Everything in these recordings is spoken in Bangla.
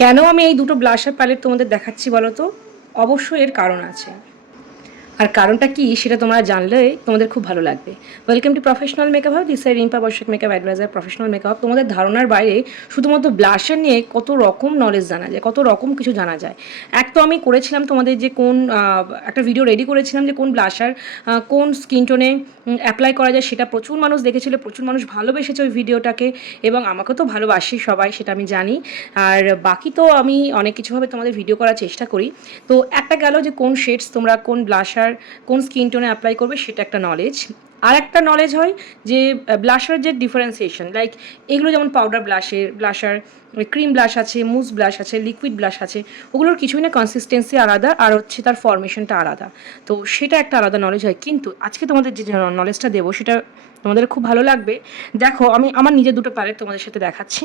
কেন আমি এই দুটো ব্লাশার প্যালেট তোমাদের দেখাচ্ছি বলো তো? অবশ্যই এর কারণ আছে। আর কারণটা কি সেটা তোমরা জানলে তোমাদের খুব ভালো লাগবে। Welcome to professional makeup hub, this is Rimpa Barshak makeup advisor professional makeup. তোমাদের ধারণার বাইরে শুধুমাত্র ব্লাশার নিয়ে কত রকম নলেজ জানা যায়, কত রকম কিছু জানা যায়। এক তো আমি করেছিলাম তোমাদের যে কোন একটা ভিডিও রেডি করেছিলাম যে কোন ব্লাশার কোন স্কিন টোনে অ্যাপ্লাই করা যায়, সেটা প্রচুর মানুষ দেখেছিল, প্রচুর মানুষ ভালোবেসেছে ওই ভিডিওটাকে, এবং আমাকে তো ভালোবাসি সবাই, সেটা আমি জানি। আর বাকি তো আমি অনেক কিছুভাবে তোমাদের ভিডিও করার চেষ্টা করি। তো একটা গেল যে কোন শেডস তোমরা কোন ব্লাশার কোন স্কিন টোনে অ্যাপ্লাই করবে, সেটা একটা নলেজ। আর একটা নলেজ হয় যে ব্লাশার যে ডিফারেন্সিয়েশন, লাইক এগুলো যেমন পাউডার ব্লাশার, ক্রিম ব্লাশ আছে, মুস ব্লাশ আছে, লিকুইড ব্লাশ আছে, ওগুলোর কিছুই না কনসিস্টেন্সি আলাদা, আর হচ্ছে তার ফর্মেশনটা আলাদা। তো সেটা একটা আলাদা নলেজ হয়। কিন্তু আজকে তোমাদের যে নলেজটা দেবো সেটা তোমাদের খুব ভালো লাগবে। দেখো, আমি আমার নিজের দুটো প্যালেট তোমাদের সাথে দেখাচ্ছি।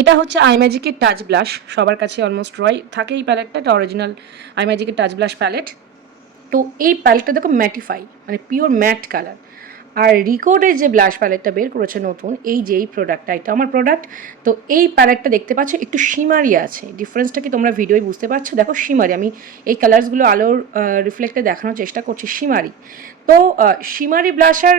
এটা হচ্ছে আই ম্যাজিকের টাচ ব্লাশ, সবার কাছে অলমোস্ট থাকে এই প্যালেটটা, এটা অরিজিনাল আই ম্যাজিকের টাচ ব্লাশ প্যালেট। তো এই প্যালেটটা দেখো ম্যাটিফাই, মানে পিওর ম্যাট কালার। আর রিকোডের যে ব্লাশ প্যালেটটা বের করেছে নতুন, এই যে এই প্রোডাক্টটা, এটা আমার প্রোডাক্ট। তো এই প্যালেটটা দেখতে পাচ্ছ একটু শিমারি আছে। ডিফারেন্সটা কি তোমরা ভিডিওয় বুঝতে পারছো? দেখো শিমারি, আমি এই কালার্সগুলো আলোর রিফ্লেক্টে দেখানোর চেষ্টা করছি। শিমারি, তো শিমারি ব্লাশার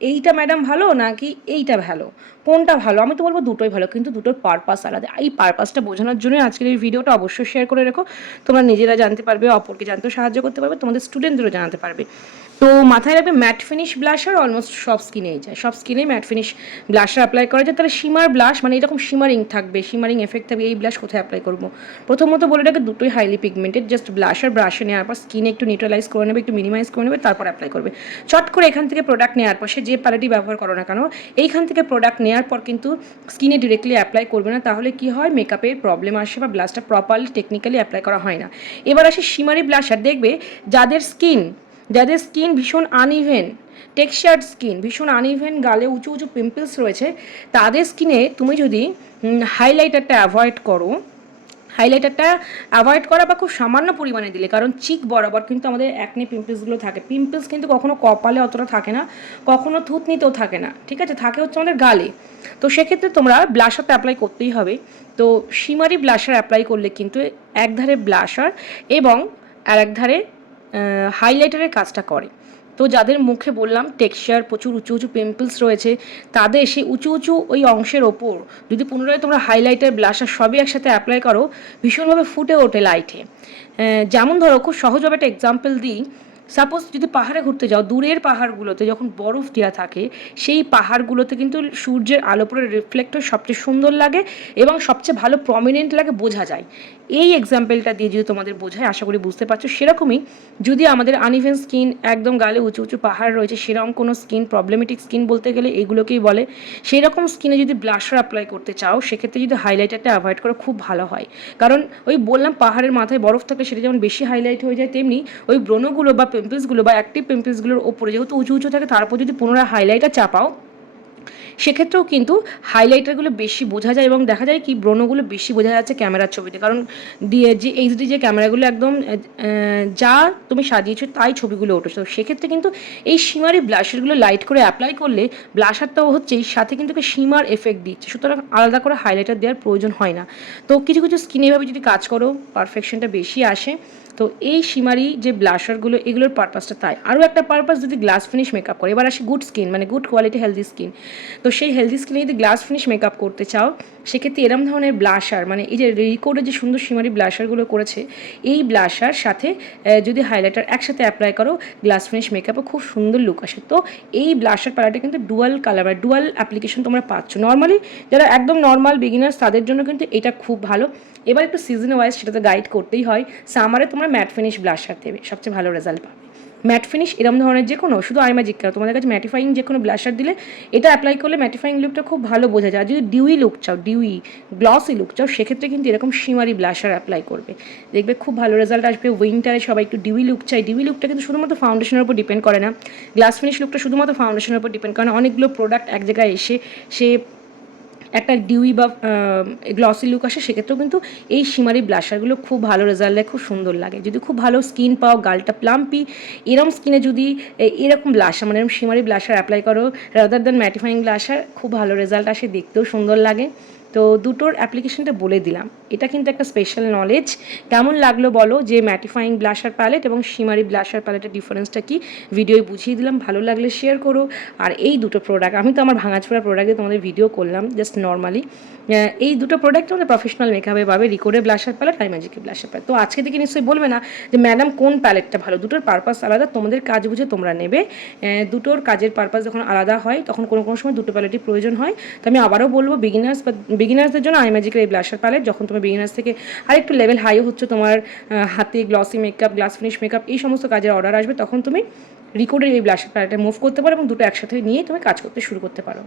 এইটা ম্যাডাম ভালো নাকি এইটা ভালো, কোনটা ভালো? আমি তো বলবো দুটোই ভালো, কিন্তু দুটোর পারপাস আলাদা। এই পারপাসটা বোঝানোর জন্য আজকের এই ভিডিওটা অবশ্যই শেয়ার করে রেখো। তোমরা নিজেরা জানতে পারবে, অপরকে জানতেও সাহায্য করতে পারবে, তোমাদের স্টুডেন্টদেরও জানাতে পারবে। তো মাথায় রাখবে, ম্যাট ফিনিশ ব্লাশার অলমোস্ট সব স্কিনেই যায়, সব স্কিনেই ম্যাট ফিনিশ ব্লাশার অ্যাপ্লাই করা যায়। তাহলে শিমার ব্লাশ মানে এরকম শিমারিং থাকবে, শিমারিং এফেক্ট থাকবে, এই ব্লাশ কোথায় অ্যাপ্লাই করবো? প্রথমত বলে রাখবে, দুটোই হাইলি পিগমেন্টেড। জাস্ট ব্লাশার ব্রাশে নেওয়ার পর স্কিনে একটু নিউট্রালাইজ করে নেবে, একটু মিনিমাইজ করে নেবে, তারপর অ্যাপ্লাই করবে। চট করে এখান থেকে প্রোডাক্ট নেওয়ার পর, সে যে প্যালেটই ব্যবহার করো না কেন, এইখান থেকে প্রোডাক্ট নেওয়ার পর কিন্তু স্কিনে ডিরেক্টলি অ্যাপ্লাই করবে না। তাহলে কি হয়, মেকআপের প্রবলেম আসে বা ব্লাশটা প্রপারলি টেকনিক্যালি অ্যাপ্লাই করা হয় না। এবার আসে শিমারি ব্লাশার। দেখবে যাদের স্কিন ভীষণ আনইভেন, টেক্সচার্ড স্কিন, ভীষণ আনইভেন, গালে উঁচু উঁচু পিম্পলস রয়েছে, তাদের স্কিনে তুমি যদি হাইলাইটারটা অ্যাভয়েড করা বা খুব সামান্য পরিমাণে দিলে, কারণ চিক বরাবর কিন্তু আমাদের অ্যাকনে পিম্পলসগুলো থাকে। পিম্পলস কিন্তু কখনো কপালে অতটা থাকে না, কখনো থুতনিতেও থাকে না, ঠিক আছে, থাকে হচ্ছে আমাদের গালে। তো সেক্ষেত্রে তোমরা ব্লাশারটা অ্যাপ্লাই করতেই হবে। তো শিমারি ব্লাশার অ্যাপ্লাই করলে কিন্তু একধারে ব্লাশার এবং আর একধারে হাইলাইটারের কাজটা করে। তো যাদের মুখে বললাম টেক্সচার, প্রচুর উঁচু উঁচু পিম্পলস রয়েছে, তাদের সেই উঁচু উঁচু ওই অংশের ওপর যদি পুনরায় তোমরা হাইলাইটার ব্লাশার সবই একসাথে অ্যাপ্লাই করো, ভীষণভাবে ফুটে ওঠে লাইটে। যেমন ধরো, খুব সহজভাবে একটা এক্সাম্পল দিই। সাপোজ যদি পাহাড়ে ঘুরতে যাও, দূরের পাহাড়গুলোতে যখন বরফ দেওয়া থাকে, সেই পাহাড়গুলোতে কিন্তু সূর্যের আলো পড়ে রিফ্লেক্ট হয়ে সবচেয়ে সুন্দর লাগে এবং সবচেয়ে ভালো প্রমিনেন্ট লাগে, বোঝা যায়। এই এক্সাম্পলটা দিয়ে যদি তোমাদের বোঝায়, আশা করি বুঝতে পারছো। সেরকমই যদি আমাদের আনইভেন স্কিন, একদম গালে উঁচু উঁচু পাহাড় রয়েছে, সেরকম কোনো স্কিন, প্রবলেমেটিক স্কিন বলতে গেলে এইগুলোকেই বলে, সেই রকম স্কিনে যদি ব্লাশার অ্যাপ্লাই করতে চাও, সেক্ষেত্রে যদি হাইলাইটারটা অ্যাভয়েড করো খুব ভালো হয়। কারণ ওই বললাম, পাহাড়ের মাথায় বরফ থাকলে সেটা যেমন বেশি হাইলাইট হয়ে যায়, তেমনি ওই ব্রণগুলো বা পিম্পলসগুলো বা অ্যাক্টিভ পিম্পলসগুলোর ওপরে যেহেতু উঁচু উঁচু থাকে, তারপর যদি পুনরায় হাইলাইটার চাপাও, সেক্ষেত্রেও কিন্তু হাইলাইটারগুলো বেশি বোঝা যায় এবং দেখা যায় কি ব্রণগুলো বেশি বোঝা যাচ্ছে ক্যামেরার ছবিতে। কারণ যে এইচডি যে ক্যামেরাগুলো একদম যা তুমি সাজিয়েছো তাই ছবিগুলো ওঠে। তো সেক্ষেত্রে কিন্তু এই শিমারি ব্লাশারগুলো লাইট করে অ্যাপ্লাই করলে ব্লাশারটাও হচ্ছেই, সাথে কিন্তু শিমার এফেক্ট দিচ্ছে, সুতরাং আলাদা করে হাইলাইটার দেওয়ার প্রয়োজন হয় না। তো কিছু কিছু স্কিন এভাবে যদি কাজ করো, পারফেকশনটা বেশি আসে। তো এই শিমারি যে ব্লাশারগুলো, এগুলোর পারপাসটা তাই। আরও একটা পারপাস, যদি গ্লাস ফিনিশ মেকআপ করে, এবার আসে গুড স্কিন, মানে গুড কোয়ালিটি হেলদি স্কিন। তো সেই হেলদি স্কিনে যদি গ্লাস ফিনিশ মেকআপ করতে চাও, সেক্ষেত্রে এরম ধরনের ব্লাশার, মানে এই যে রিকোডের যে সুন্দর শিমারি ব্লাশারগুলো করেছে, এই ব্লাশার সাথে যদি হাইলাইটার একসাথে অ্যাপ্লাই করো, গ্লাস ফিনিশ মেকআপে খুব সুন্দর লুক আসে। তো এই ব্লাশার প্যালেটে কিন্তু ডুয়াল কালার বা ডুয়াল অ্যাপ্লিকেশন তোমরা পাচ্ছ। নর্মালি যারা একদম নর্মাল বিগিনার্স, তাদের জন্য কিন্তু এটা খুব ভালো। এবার একটু সিজন ওয়াইজ সেটাতে গাইড করতেই হয়। সামারে তোমরা ম্যাট ফিনিশ ব্লাশার দেবে, সবচেয়ে ভালো রেজাল্ট পাবে। ম্যাট ফিনিশ এরম ধরনের যে কোনো, শুধু আই ম্যাজিক কেন, তোমাদের কাছে ম্যাটিফাইং যে কোনো ব্লাশার দিলে এটা অ্যাপ্লাই করলে ম্যাটিফাইং লুকটা খুব ভালো বোঝা যায়। যদি ডিউই লুক চাও, ডিউই গ্লসি লুক চাও, সেক্ষেত্রে কিন্তু এরকম শিমারি ব্লাশার অ্যাপ্লাই করবে, দেখবে খুব ভালো রেজাল্ট আসবে। উইন্টারে সবাই একটু ডিউই লুক চাই। ডিউই লুকটা কিন্তু শুধুমাত্র ফাউন্ডেশনের উপর ডিপেন্ড করে না, গ্লাস ফিনিশ লুকটা শুধুমাত্র ফাউন্ডেশনের উপর ডিপেন্ড করে না। অনেকগুলো প্রোডাক্ট এক জায়গায় এসে সে একটা ডিউই বা গ্লসি লুক আসে, সেক্ষেত্রেও কিন্তু এই শিমারি ব্লাশারগুলো খুব ভালো রেজাল্ট দেয়, খুব সুন্দর লাগে। যদি খুব ভালো স্কিন পাও, গালটা প্লাম্পি, এরম স্কিনে যদি এরকম ব্লাশার, মানে এরকম শিমারি ব্লাশার অ্যাপ্লাই করো রাদার দ্যান ম্যাটিফাইং ব্লাশার, খুব ভালো রেজাল্ট আসে, দেখতেও সুন্দর লাগে। তো দুটোর অ্যাপ্লিকেশনটা বলে দিলাম, এটা কিন্তু একটা স্পেশাল নলেজ। কেমন লাগলো বলো যে ম্যাটিফাইং ব্লাশার প্যালেট এবং শিমারি ব্লাশার প্যালেটের ডিফারেন্সটা কি, ভিডিওয় বুঝিয়ে দিলাম। ভালো লাগলে শেয়ার করো। আর এই দুটো প্রোডাক্ট, আমি তো আমার ভাঙাচোরা প্রোডাক্টে তোমাদের ভিডিও করলাম জাস্ট নর্মালি। এই দুটো প্রোডাক্ট আমাদের প্রফেশনাল মেকআপে পাবে, রিকোডের ব্লাশার প্যালেট আর ম্যাজিকের ব্লাশার প্যালেট। তো আজকে থেকে নিশ্চয়ই বলবে না যে ম্যাডাম কোন প্যালেটটা ভালো, দুটোর পারপাস আলাদা, তোমাদের কাজ বুঝে তোমরা নেবে। দুটোর কাজের পারপাস যখন আলাদা হয় তখন কোনো কোনো সময় দুটো প্যালেটই প্রয়োজন হয়। তো আমি আবারও বলবো বিগিনার্সদের জন্য ম্যাজিকের এই ব্লাশার প্যালেট, যখন তুমি বিগিনার্স থেকে আরেকটু লেভেল হাইও হচ্ছে, তোমার হাতে glossy makeup, glass finish makeup এই সমস্ত কাজের অর্ডার আসবে, তখন তুমি রিকোডের এই ব্লাশার প্যালেটে মুভ করতে পারো এবং দুটো একসাথে নিয়ে তুমি কাজ করতে শুরু করতে পারো।